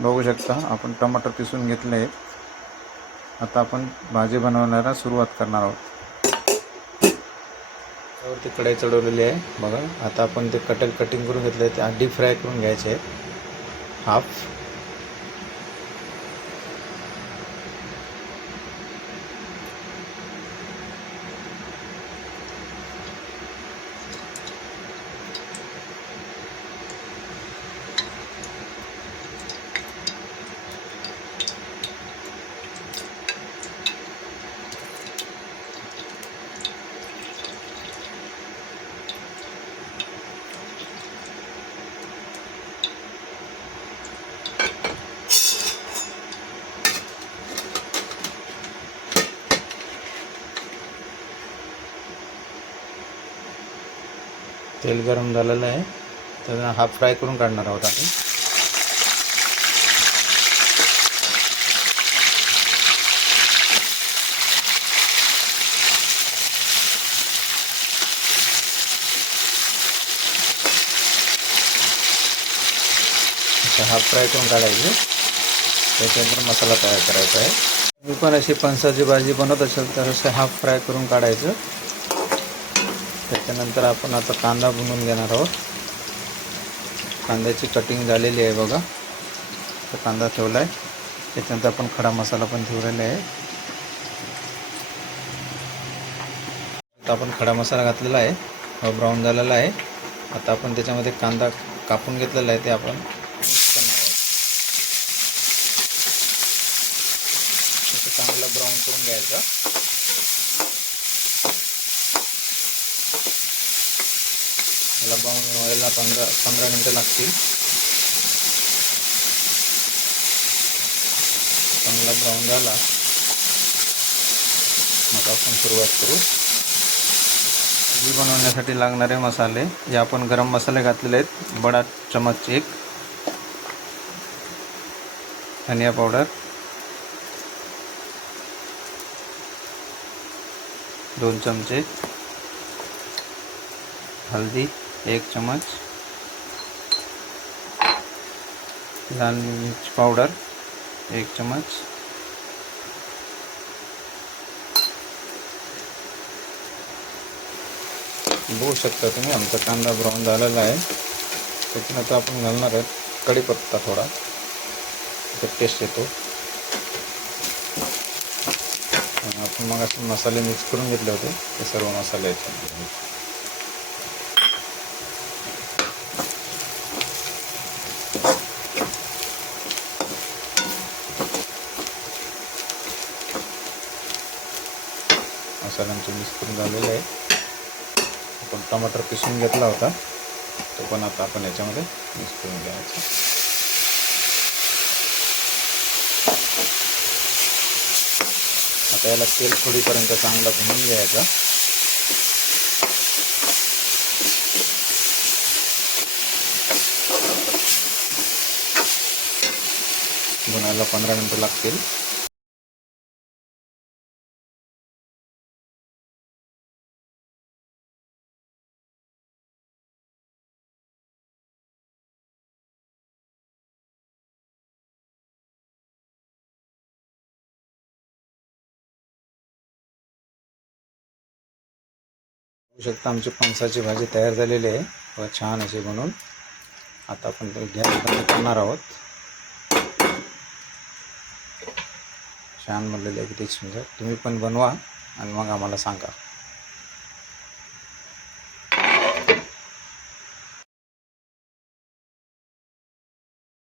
बघू शकता आपण टमाटर पिसून घेतले आहेत. आता आपण भाजी बनवण्याला सुरुवात करणार आहोत. त्यावरती कढई चढवलेली आहे बघा. आता आपण ते कटिंग करून घेतले ते डीप फ्राय करून घ्यायचे आहेत हाफ. तेल गरम झालेलं आहे तर हाफ फ्राय करून काढणार आहोत आपण. हाफ फ्राय करून काढायचे. त्याच्यानंतर मसाला तयार करायचा आहे. मी पण अशी फणसाची भाजी बनवत असेल तर असं हाफ फ्राय करून काढायचं. त्याच्यानंतर आपण आता कांदा बनवून घेणार आहोत. कांद्याची कटिंग झालेली आहे बघा. तर कांदा ठेवला आहे. त्याच्यानंतर आपण खडा मसाला पण ठेवलेला आहे. आता आपण खडा मसाला घातलेला आहे, ब्राऊन झालेला आहे. आता आपण त्याच्यामध्ये कांदा कापून घेतलेला आहे ते आपण मिक्स करणार आहोत. चांगला ब्राऊन करून घ्यायचा. त्याला ब्राऊन व्हायला 15 मिनटं लागतील. चांगला ब्राऊन झाला मग आपण सुरुवात करू. भाजी बनवण्यासाठी लागणारे मसाले हे आपण गरम मसाले घातलेले आहेत. बडा चमच 1 धनिया पावडर, 2 चमचे हल्दी, 1 चमच लाल मिर्च पावडर, 1 चमच बघू शकता तुम्ही आमचा कांदा ब्राऊन झालेला आहे. त्याच्यानंतर आपण घालणार आहे कढीपत्ता थोडा, त्याचा टेस्ट येतो. आपण मग असे मसाले मिक्स करून घेतले होते ते सर्व मसाले याच्यामध्ये. मसाल्यांचे मिक्स करून झालेले आहे. आपण टमाटर पिसून घेतला होता तो पण आता आपण याच्यामध्ये मिक्स करून घ्यायचा. आता याला तेल थोडीपर्यंत चांगला भुनून घ्यायचा. भुनायला 15 मिनटं लागतील. बघू शकता आमची फणसाची भाजी तयार झालेली आहे व छान अशी बनवून. आता आपण गॅस बंद करणार आहोत. छान बनलेली आहे किती सुंदर. तुम्ही पण बनवा आणि मग आम्हाला सांगा.